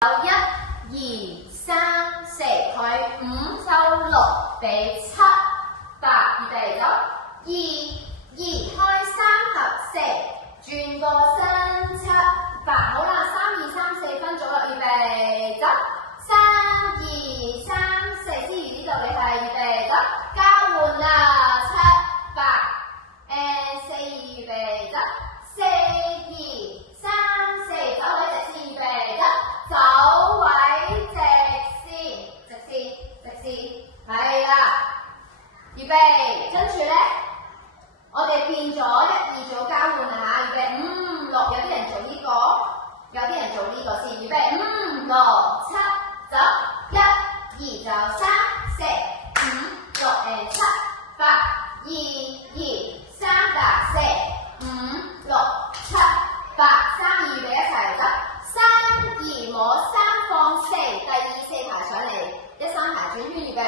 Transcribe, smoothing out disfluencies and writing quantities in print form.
1、2、3、4，佢5收6俾7、8，預備走。2、2開3合4，轉個身7、8，好啦，3、2、3、4分咗啦，預備走。3、2、3、4之餘呢度你係預備走，交換啦7、8，4、2預備走，4、2、3、4走位直線預備走，走位直線，直線，係啦，預備，跟住咧，我哋變咗1、2做交換啦嚇，預備5、6，有啲人做呢個，有啲人做呢個先，預備5、6、7。走1、2就3、4、5、6、7、8、2、2、3、8、4、5、6、7、8，3、2預備一齊走，3、2摸3放4，第2、4排上嚟，1、3排轉圈預備